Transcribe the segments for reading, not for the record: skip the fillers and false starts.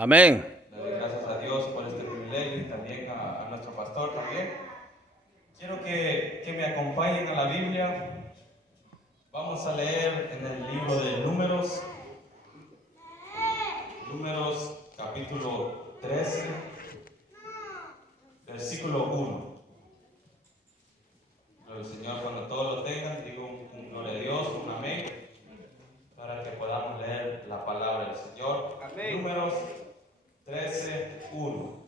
Amén. Le doy gracias a Dios por este privilegio y también a nuestro pastor también. Quiero que me acompañen a la Biblia. Vamos a leer en el libro de Números capítulo 13, versículo 1. Gloria al Señor. Cuando todos lo tengan, digo un gloria a Dios, un amén, para que podamos leer la palabra del Señor. Amén. Números 13, 1.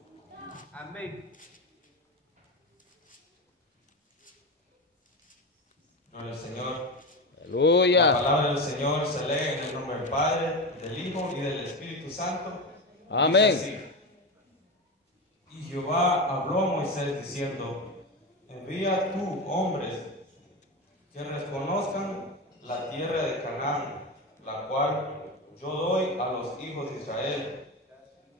Amén. Gloria al Señor. La Aleluya. palabra del Señor se lee en el nombre del Padre, del Hijo y del Espíritu Santo. Amén. Dice así: Y Jehová habló a Moisés diciendo: Envía tú hombres que reconozcan la tierra de Canaán, la cual yo doy a los hijos de Israel.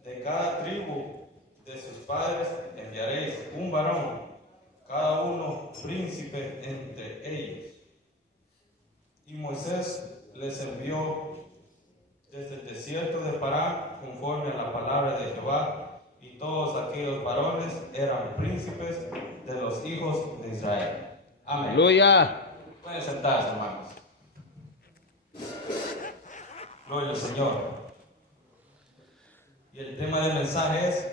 De cada tribu de sus padres enviaréis un varón, cada uno príncipe entre ellos. Y Moisés les envió desde el desierto de Parán, conforme a la palabra de Jehová, y todos aquellos varones eran príncipes de los hijos de Israel. Amén. Aleluya. Pueden sentarse, hermanos. Gloria al Señor. Y el tema del mensaje es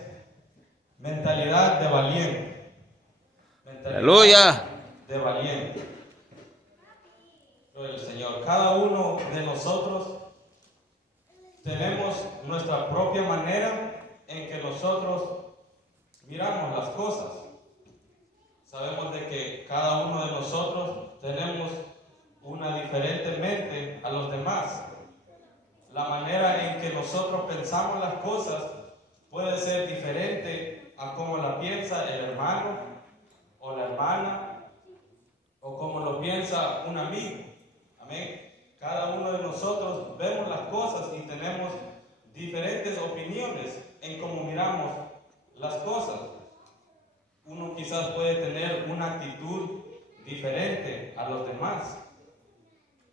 mentalidad de valiente. Mentalidad Aleluya. de valiente. Gloria al Señor. Cada uno de nosotros tenemos nuestra propia manera en que nosotros miramos las cosas. Sabemos de que cada uno de nosotros tenemos una diferente mente a los demás. La manera en que nosotros pensamos las cosas puede ser diferente a cómo la piensa el hermano o la hermana, o como lo piensa un amigo. Amén. Cada uno de nosotros vemos las cosas y tenemos diferentes opiniones en cómo miramos las cosas. Uno quizás puede tener una actitud diferente a los demás.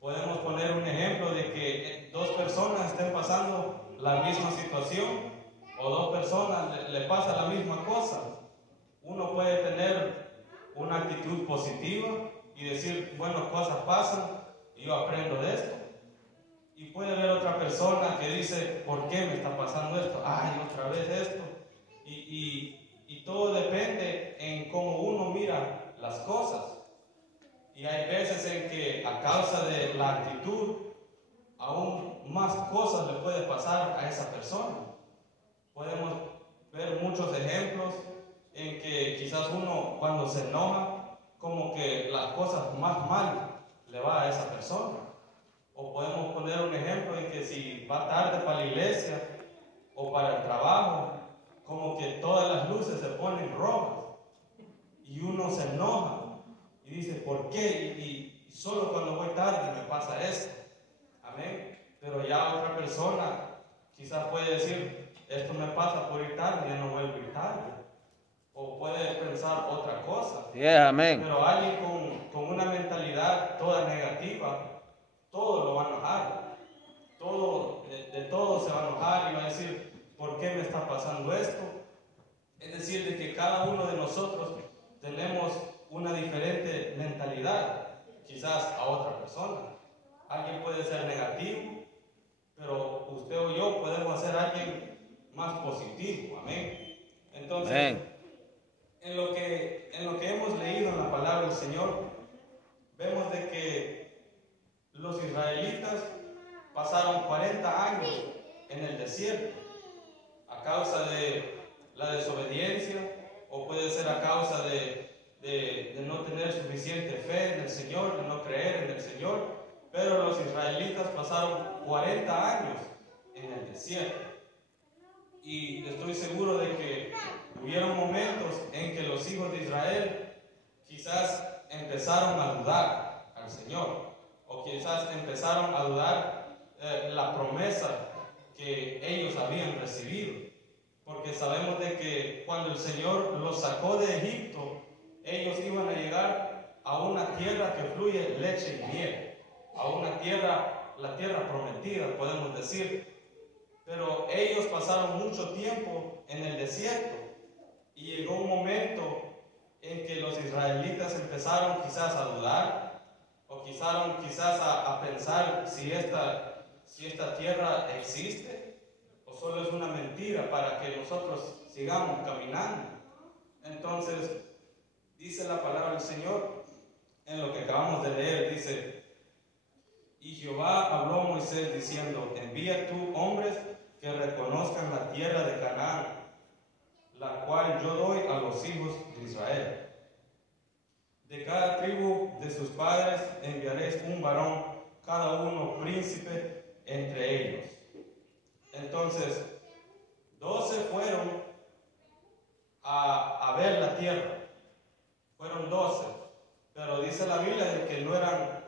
Podemos poner un ejemplo de que dos personas estén pasando la misma situación, o dos personas le pasa la misma cosa. Uno puede tener una actitud positiva y decir, bueno, cosas pasan y yo aprendo de esto. Y puede haber otra persona que dice, ¿por qué me está pasando esto? Ay, otra vez esto. Y todo depende en cómo uno mira las cosas. Y hay veces en que a causa de la actitud, aún más cosas le puede pasar a esa persona. Podemos ver muchos ejemplos en que quizás uno cuando se enoja, como que las cosas más mal le va a esa persona. O podemos poner un ejemplo en que si va tarde para la iglesia o para el trabajo, como que todas las luces se ponen rojas y uno se enoja y dice, ¿por qué? Y solo cuando voy tarde me pasa esto. Amén. Pero ya otra persona quizás puede decir, esto me pasa por ir tarde, ya no vuelvo a ir tarde. O puede pensar otra cosa. Amén. Pero alguien con una mentalidad toda negativa, todo lo va a enojar. De todo se va a enojar y va a decir, ¿por qué me está pasando esto? Es decir, de que cada uno de nosotros tenemos una diferente mentalidad, quizás a otra persona. Alguien puede ser negativo, pero usted o yo podemos ser alguien más positivo. Amén. Entonces, Amén. En lo que hemos leído en la palabra del Señor, vemos de que los israelitas pasaron 40 años en el desierto a causa de la desobediencia, o puede ser a causa de no tener suficiente fe en el Señor, de no creer en el Señor. Pero los israelitas pasaron 40 años en el desierto. Y estoy seguro de que hubieron momentos en que los hijos de Israel quizás empezaron a dudar al Señor, o quizás empezaron a dudar la promesa que ellos habían recibido. Porque sabemos de que cuando el Señor los sacó de Egipto, ellos iban a llegar a una tierra que fluye leche y miel, a una tierra, la tierra prometida, podemos decir. Pero ellos pasaron mucho tiempo en el desierto y llegó un momento en que los israelitas empezaron quizás a dudar o quizás a pensar si esta tierra existe o solo es una mentira para que nosotros sigamos caminando. Entonces, dice la palabra del Señor en lo que acabamos de leer, dice: y Jehová habló a Moisés diciendo: envía tú hombres que reconozcan la tierra de Canaán, la cual yo doy a los hijos de Israel. De cada tribu de sus padres enviaréis un varón, cada uno príncipe entre ellos. Entonces, 12 fueron a ver la tierra. Fueron 12. Pero dice la Biblia de que no eran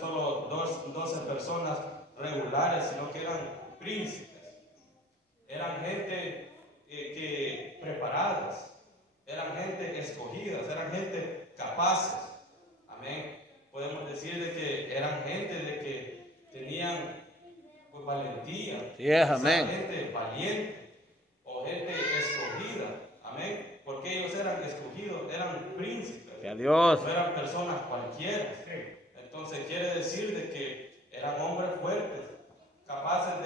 solo 12 personas regulares, sino que eran príncipes. Eran gente que preparadas, eran gente escogidas, eran gente capaces. Amén. Podemos decir de que eran gente de que tenían pues valentía. Yes, amén. Gente valiente o gente escogida. Amén. Porque ellos eran escogidos, eran príncipes. Que a Dios. No eran personas cualquiera. Entonces quiere decir de que eran hombres fuertes, capaces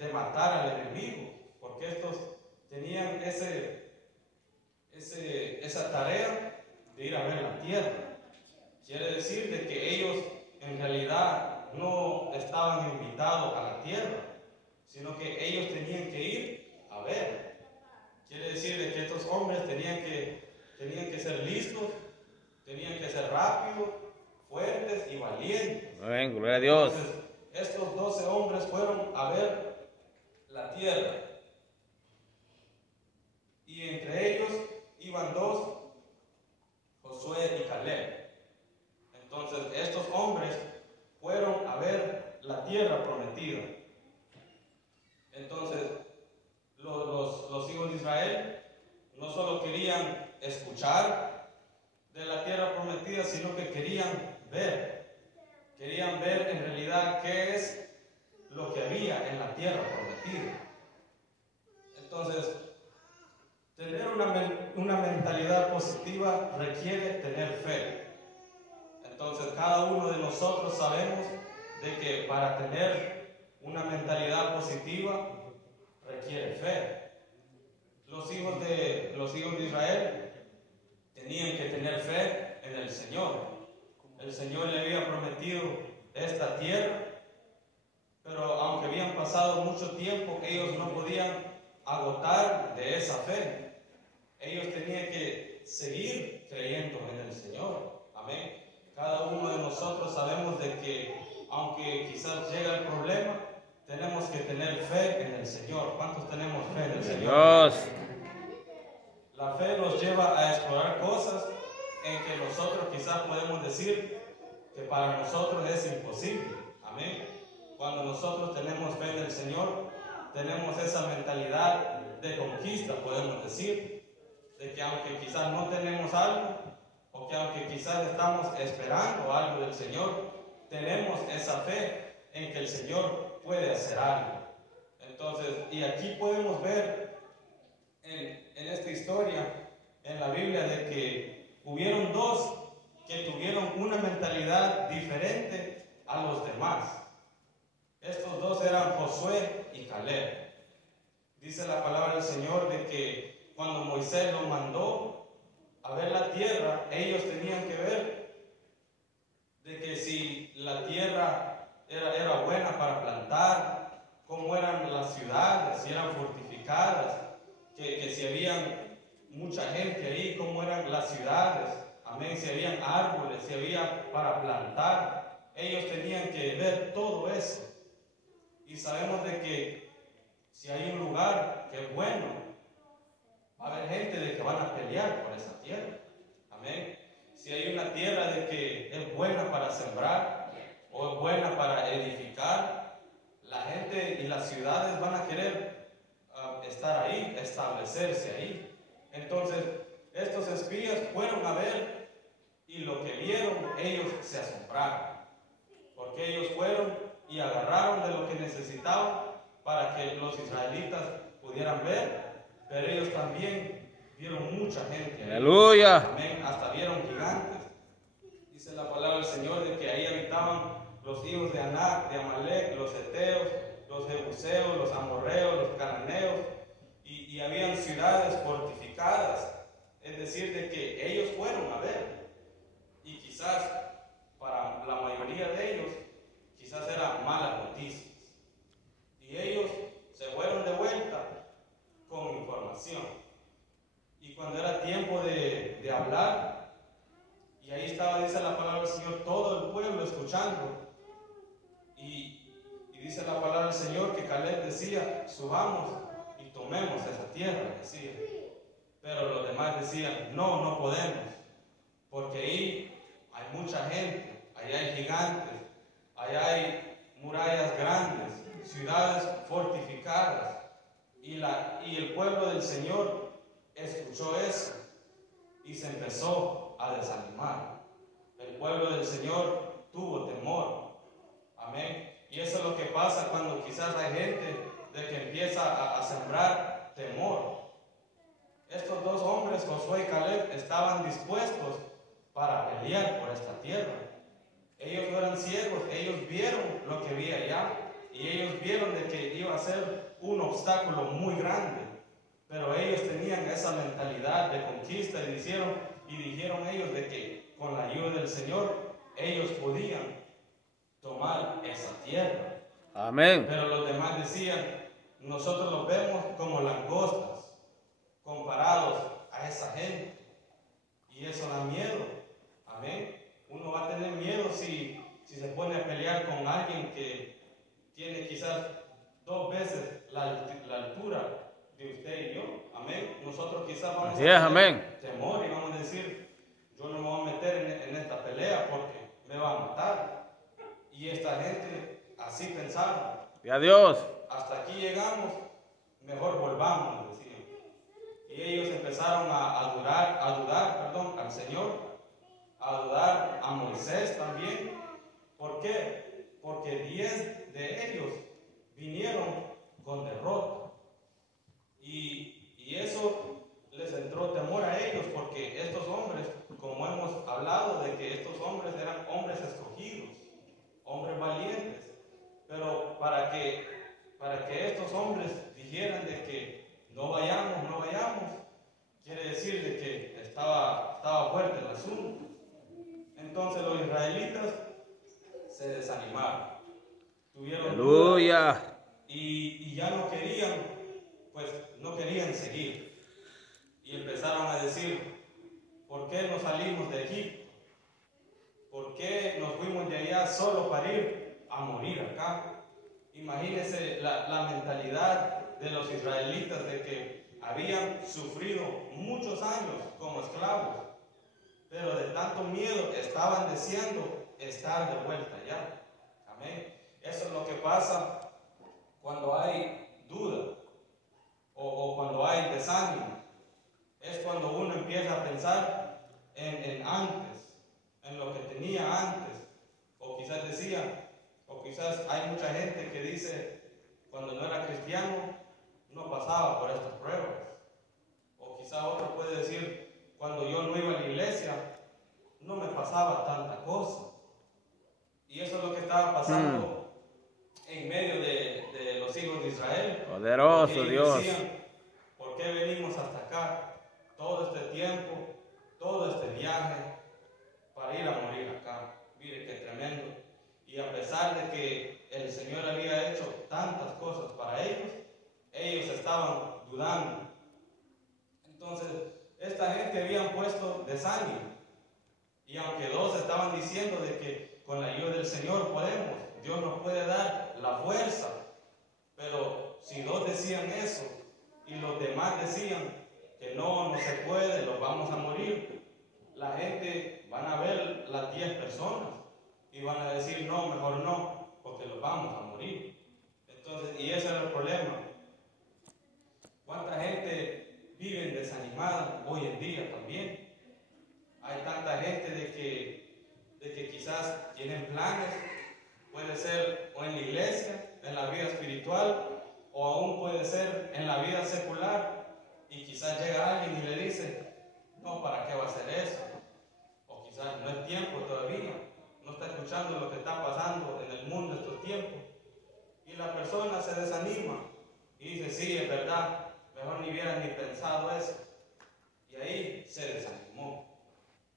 de matar al enemigo, porque estos tenían esa tarea de ir a ver la tierra. Quiere decir de que ellos en realidad no estaban invitados a la tierra, sino que ellos tenían que ir a ver. Quiere decir de que estos hombres tenían que ser listos, tenían que ser rápidos, fuertes y valientes. Amén, gloria a Dios. Entonces, estos 12 hombres fueron a ver la tierra. Y entre ellos iban 2, Josué y Caleb. Entonces, estos hombres fueron a ver la tierra prometida. Entonces, los hijos de Israel no solo querían escuchar de la tierra prometida, sino que querían ver en realidad qué es lo que había en la tierra prometida. Entonces, tener una mentalidad positiva requiere tener fe. Entonces, cada uno de nosotros sabemos de que para tener una mentalidad positiva requiere fe. Los hijos de Israel tenían que tener fe en el Señor. El Señor le había prometido esta tierra, pero aunque habían pasado mucho tiempo, ellos no podían agotar de esa fe. Ellos tenían que seguir creyendo en el Señor. Amén. Cada uno de nosotros sabemos de que aunque quizás llegue el problema, tenemos que tener fe en el Señor. ¿Cuántos tenemos fe en el Señor? Dios. La fe nos lleva a explorar cosas en que nosotros quizás podemos decir que para nosotros es imposible. Amén. Cuando nosotros tenemos fe en el Señor, tenemos esa mentalidad de conquista, podemos decir, de que aunque quizás no tenemos algo, o que aunque quizás estamos esperando algo del Señor, tenemos esa fe en que el Señor puede hacer algo. Entonces, y aquí podemos ver en esta historia, en la Biblia, de que hubieron 2 que tuvieron una mentalidad diferente a los demás. Estos 2 eran Josué y Caleb. Dice la palabra del Señor de que cuando Moisés los mandó a ver la tierra, ellos tenían que ver de que si la tierra era buena para plantar, cómo eran las ciudades, si eran fortificadas, que si habían mucha gente ahí, cómo eran las ciudades, amén, si habían árboles, si había para plantar. Ellos tenían que ver todo eso. Y sabemos de que si hay un lugar que es bueno, va a haber gente de que van a pelear por esa tierra. Amén. Si hay una tierra de que es buena para sembrar o es buena para edificar, la gente y las ciudades van a querer estar ahí, establecerse ahí. Entonces, estos espías fueron a ver y lo que vieron, ellos se asombraron. Porque ellos fueron y agarraron de lo que necesitaban para que los israelitas pudieran ver, pero ellos también vieron mucha gente. Aleluya. Amén. Hasta vieron gigantes. Dice la palabra del Señor de que ahí habitaban los hijos de Anac, de Amalek, los heteos, los jebuseos, los amorreos, los cananeos, y habían ciudades fortificadas. Es decir, de que ellos fueron a ver. Y quizás para la mayoría de ellos, quizás eran malas noticias. Y ellos se fueron de vuelta con información. Y cuando era tiempo de hablar, y ahí estaba, dice la palabra del Señor, todo el pueblo escuchando. Y dice la palabra del Señor que Caleb decía, subamos y tomemos esa tierra, decía. Pero los demás decían, no, no podemos, porque ahí hay mucha gente, allá hay gigantes, allá hay murallas grandes, ciudades fortificadas. Y el pueblo del Señor escuchó eso y se empezó a desanimar. El pueblo del Señor tuvo temor. Amén. Y eso es lo que pasa cuando quizás hay gente de que empieza a sembrar temor. Estos dos hombres, Josué y Caleb, estaban dispuestos para pelear por esta tierra. Ellos no eran ciegos, ellos vieron lo que había allá y ellos vieron de que iba a ser un obstáculo muy grande. Pero ellos tenían esa mentalidad de conquista y dijeron ellos de que con la ayuda del Señor ellos podían tomar esa tierra. Amén. Pero los demás decían, nosotros los vemos como langostas comparados a esa gente. Y eso da miedo. Amén. Uno va a tener miedo si se pone a pelear con alguien que tiene quizás 2 veces la altura de usted y yo. Amén. Nosotros quizás vamos a tener temor y vamos a decir, yo no me voy a meter en esta pelea porque me va a matar. Y esta gente así pensaba. Y a Dios. Hasta aquí llegamos, mejor volvamos, decían. Y ellos empezaron a dudar al Señor, a dudar a Moisés también. ¿Por qué? Porque 10 de ellos vinieron con derrota. Y eso les entró temor a ellos, porque estos hombres, como hemos hablado, de que estos hombres eran hombres escogidos, hombres valientes. Pero para que estos hombres dijeran de que no vayamos, quiere decir de que estaba fuerte el asunto. Entonces los israelitas se desanimaron, tuvieron Aleluya. y ya no querían seguir. Y empezaron a decir, ¿por qué no salimos de Egipto? ¿Por qué nos fuimos de allá solo para ir a morir acá? Imagínense la mentalidad de los israelitas de que habían sufrido muchos años como esclavos, pero de tanto miedo estaban deseando estar de vuelta allá. Amén. Eso es lo que pasa cuando hay duda o cuando hay desánimo. Es cuando uno empieza a pensar en antes, en lo que tenía antes, o quizás hay mucha gente que dice, cuando no era cristiano, no pasaba por estas pruebas. O quizás otro puede decir, cuando yo no iba a la iglesia, no me pasaba tanta cosa. Y eso es lo que estaba pasando en medio de los hijos de Israel. Poderoso Dios. Decían, ¿por qué venimos hasta acá todo este tiempo, todo este viaje, para ir a morir acá? Mire qué tremendo. Y a pesar de que el Señor había hecho tantas cosas para ellos estaban dudando. Entonces, esta gente habían puesto desánimo. Y aunque 2 estaban diciendo de que con la ayuda del Señor podemos, Dios nos puede dar la fuerza. Pero si 2 decían eso y los demás decían que no se puede, los vamos a morir, la gente van a ver las 10 personas y van a decir no, mejor no, porque los vamos a morir. Entonces, y ese era el problema. ¿Cuánta gente vive desanimada hoy en día también? Hay tanta gente de que quizás tienen planes, puede ser o en la iglesia, en la vida espiritual, o aún puede ser en la vida secular, y quizás llega alguien y le dice, no, ¿para qué va a hacer eso? O quizás no es tiempo todavía, no está escuchando lo que está pasando en el mundo estos tiempos, y la persona se desanima y dice, sí, es verdad, mejor ni hubiera ni pensado eso, y ahí se desanimó.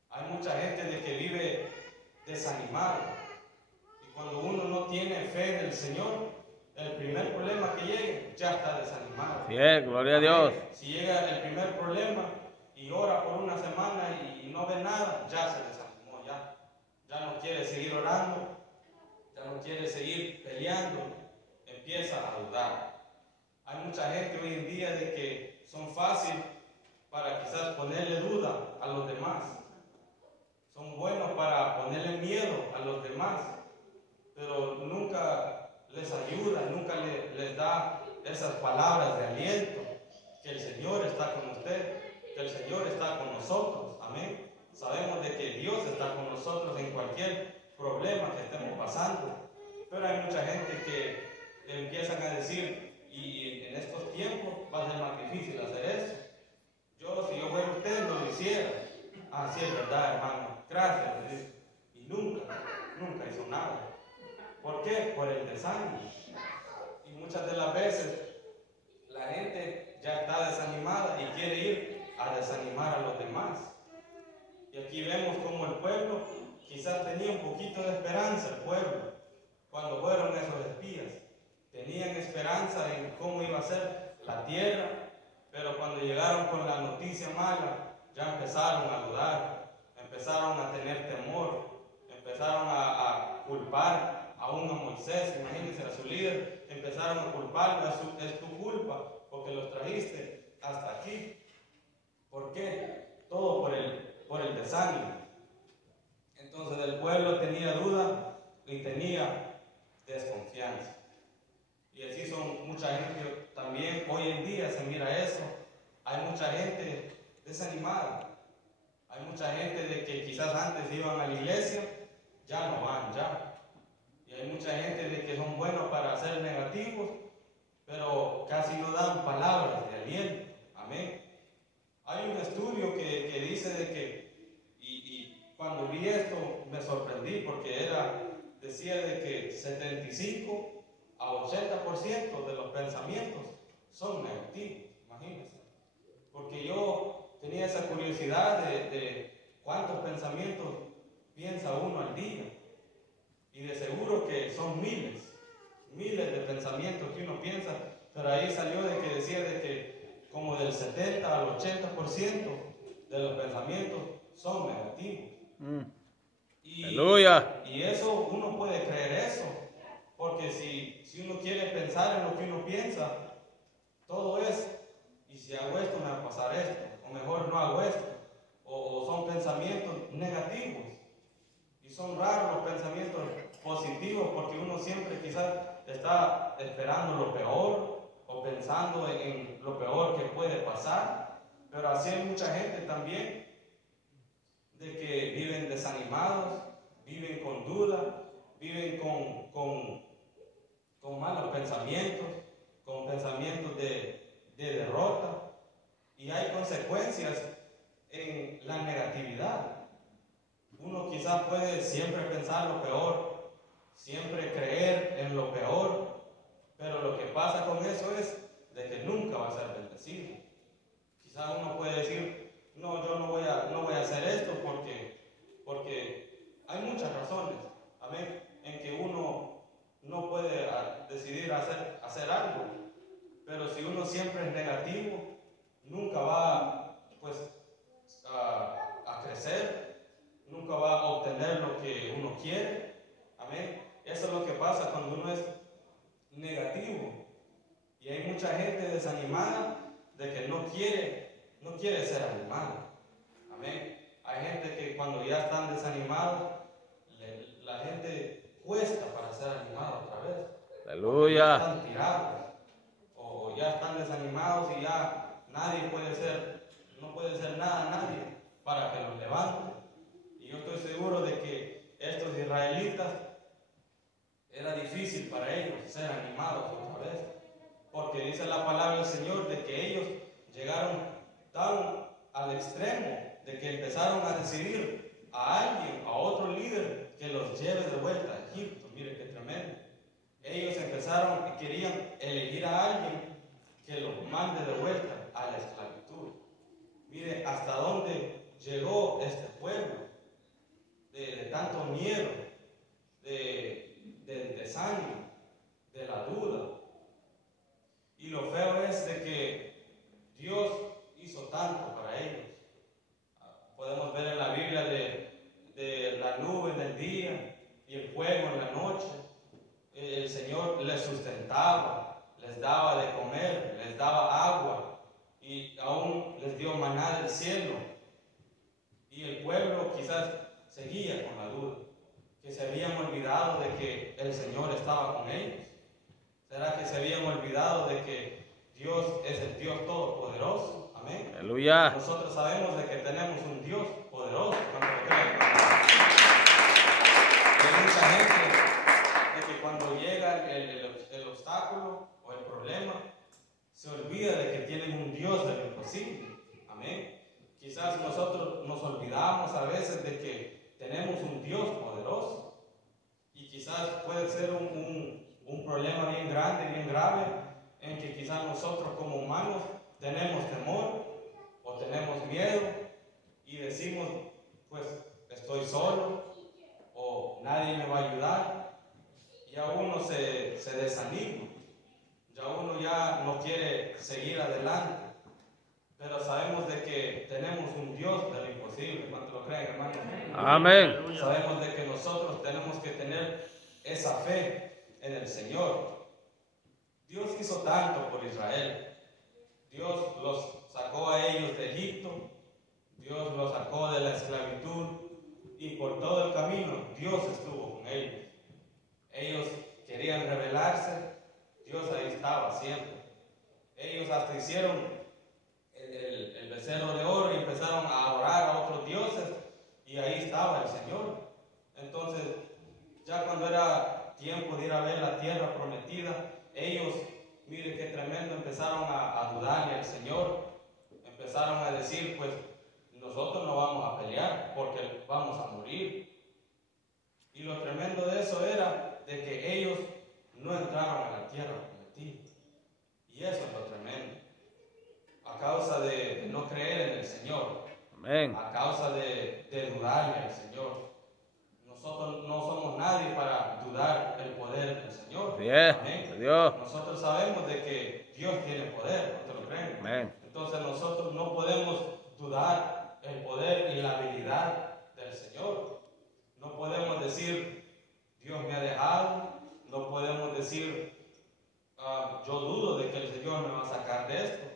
Hay mucha gente de que vive desanimada, y cuando uno no tiene fe en el Señor, el primer problema que llegue ya está desanimado. Bien, gloria a Dios. Si llega el primer problema y ora por una semana y no ve nada, ya se desanimó, ya no quiere seguir orando, ya no quiere seguir peleando, empieza a dudar. Hay mucha gente hoy en día de que son fáciles para quizás ponerle duda a los demás, son buenos para ponerle miedo a los demás, pero nunca les ayuda, nunca les da esas palabras de aliento, que el Señor está con usted, que el Señor está con nosotros, amén. Sabemos de que Dios está con nosotros en cualquier problema que estemos pasando, pero hay mucha gente que empiezan a decir, y en estos tiempos va a ser más difícil hacer eso. Si yo fuera usted, no lo hiciera. Ah, sí, es verdad, hermano, gracias, y nunca hizo nada. ¿Por qué? Por el desánimo. Y muchas de las veces la gente ya está desanimada y quiere ir a desanimar a los demás. Y aquí vemos como el pueblo quizás tenía un poquito de esperanza, el pueblo, cuando fueron esos espías. Tenían esperanza en cómo iba a ser la tierra, pero cuando llegaron con la noticia mala, ya empezaron a dudar, empezaron a tener temor, empezaron a culpar aún a Moisés, imagínense, a su líder, empezaron a culparlo, es tu culpa, porque los trajiste hasta aquí. ¿Por qué? Todo por el desánimo. Entonces el pueblo tenía duda y tenía desconfianza. Y así son mucha gente, también hoy en día se mira eso. Hay mucha gente desanimada. Hay mucha gente de que quizás antes iban a la iglesia, ya no van, ya. Y hay mucha gente de que son buenos para ser negativos, pero casi no dan palabras de aliento. Amén. Hay un estudio que dice de que, y cuando vi esto me sorprendí porque decía de que 75 a 80% de los pensamientos son negativos, imagínense. Porque yo tenía esa curiosidad de cuántos pensamientos piensa uno al día. Y de seguro que son miles de pensamientos que uno piensa, pero ahí salió de que decía de que como del 70 al 80% de los pensamientos son negativos. Aleluya. Y eso, uno puede creer eso, porque si uno quiere pensar en lo que uno piensa, todo es, y si hago esto me va a pasar esto, o mejor no hago esto, o son pensamientos negativos. Y son raros los pensamientos positivos porque uno siempre quizás está esperando lo peor o pensando en lo peor que puede pasar. Pero así hay mucha gente también de que viven desanimados, viven con duda, viven con malos pensamientos, con pensamientos de derrota. Y hay consecuencias en la negatividad. Uno quizás puede siempre pensar lo peor, siempre creer en lo peor, pero lo que pasa con eso es de que nunca va a ser bendecido. Quizás uno puede decir, no, yo no voy a hacer esto porque hay muchas razones, amén, en que uno no puede decidir hacer algo, pero si uno siempre es negativo, nunca va pues a crecer, nunca va a obtener lo que uno quiere. Amén. Eso es lo que pasa cuando uno es negativo. Y hay mucha gente desanimada de que no quiere ser animada. Amén. Hay gente que cuando ya están desanimados, la gente cuesta para ser animada otra vez. Aleluya. Ya están tirados o ya están desanimados y ya no puede ser nada nadie para que los levante. Yo estoy seguro de que estos israelitas era difícil para ellos ser animados otra vez, porque decidir a alguien, a otro líder que los lleve de vuelta a Egipto. Mire qué tremendo. Ellos empezaron y querían elegir a alguien que los mande de vuelta a la esclavitud. Mire hasta dónde llegó este pueblo, de tanto miedo, del desánimo, de la duda. Y lo feo es de que Dios hizo tanto para ellos. Podemos ver en la Biblia de la nube en el día y el fuego en la noche. El Señor les sustentaba, les daba de comer, les daba agua y aún les dio maná del cielo. Y el pueblo quizás seguía con la duda, que se habían olvidado de que el Señor estaba con ellos. ¿Será que se habían olvidado de que Dios es el Dios Todopoderoso? Amén. Aleluya. Nosotros sabemos de que tenemos un Dios poderoso cuando lo creemos. Hay mucha gente de que cuando llega el obstáculo o el problema, se olvida de que tienen un Dios de lo imposible. Amén. Quizás nosotros nos olvidamos a veces de que tenemos un Dios poderoso. Y quizás puede ser un problema bien grande, bien grave, en que quizás nosotros como humanos tenemos temor o tenemos miedo y decimos, pues estoy solo o nadie me va a ayudar, y a uno se desanima, ya uno ya no quiere seguir adelante. Pero sabemos de que tenemos un Dios de lo imposible. ¿Cuánto lo creen, hermanos? Amén. Sabemos de que nosotros tenemos que tener esa fe en el Señor. Dios hizo tanto por Israel. Dios los sacó a ellos de Egipto. Dios los sacó de la esclavitud. Y por todo el camino Dios estuvo con ellos. Ellos querían rebelarse. Dios ahí estaba siempre. Ellos hasta hicieron el becerro de oro y empezaron a adorar a otros dioses, y ahí estaba el Señor. Entonces, ya cuando era tiempo de ir a ver la tierra prometida, ellos, mire qué tremendo, empezaron a dudarle al Señor. Empezaron a decir, pues nosotros no vamos a pelear porque vamos a morir. Y lo tremendo de eso era de que ellos no entraron a la tierra prometida. Y eso es lo tremendo. A causa de no creer en el Señor. Amén. A causa de dudarle al Señor. Nosotros no somos nadie para dudar el poder del Señor. Bien. Amén. Dios. Nosotros sabemos de que Dios tiene poder, ¿no te lo creen? Amén. Entonces nosotros no podemos dudar el poder y la habilidad del Señor. No podemos decir, Dios me ha dejado. No podemos decir, yo dudo de que el Señor me va a sacar de esto.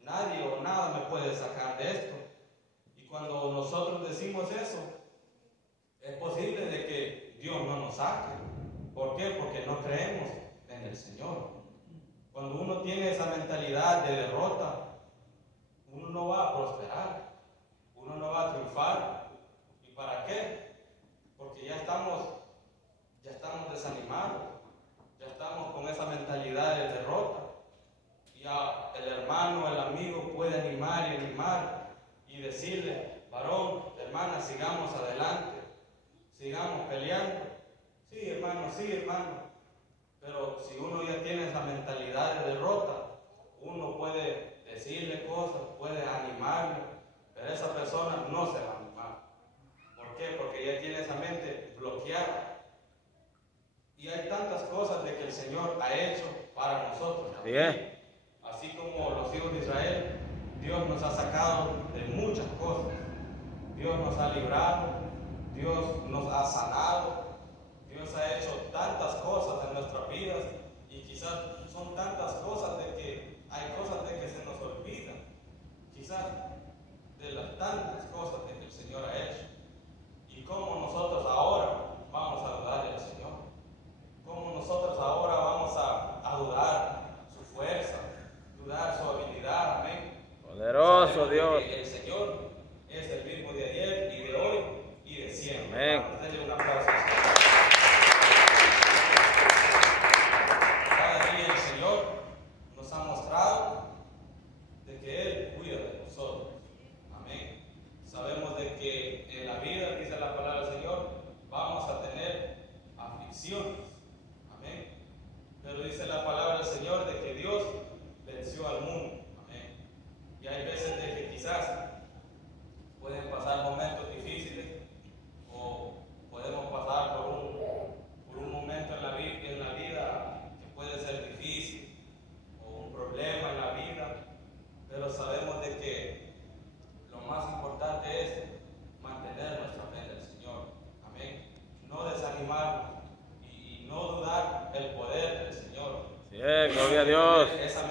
Nadie o nada me puede sacar de esto. Y cuando nosotros decimos eso, es posible de que Dios no nos saque. ¿Por qué? Porque no creemos en el Señor. Cuando uno tiene esa mentalidad de derrota, uno no va a prosperar, uno no va a triunfar. ¿Y para qué? Porque ya estamos desanimados, ya estamos con esa mentalidad de derrota. Ya el hermano, el amigo puede animar y decirle, varón, hermana, sigamos adelante, sigamos peleando. Sí, hermano. Pero si uno ya tiene esa mentalidad de derrota, uno puede decirle cosas, puede animarle, pero esa persona no se va a animar. ¿Por qué? Porque ya tiene esa mente bloqueada. Y hay tantas cosas de que el Señor ha hecho para nosotros también. Así como los hijos de Israel, Dios nos ha sacado de muchas cosas. Dios nos ha librado, Dios nos ha sanado, Dios ha hecho tantas cosas en nuestras vidas, y quizás son tantas cosas de que hay cosas de que se nos olvidan, quizás de las tantas cosas de que el Señor ha hecho. Y cómo nosotros ahora vamos a dudar del Señor, cómo nosotros ahora vamos a dudar su fuerza, dudar su habilidad. Amén. Poderoso Dios. El Señor es el mismo de ayer y de hoy y de siempre. Amén. Denle un aplauso. Cada día el Señor nos ha mostrado de que Él cuida de nosotros. Amén. Sabemos de que desanimarnos y no dudar el poder del Señor. Sí, gloria a Dios. Esa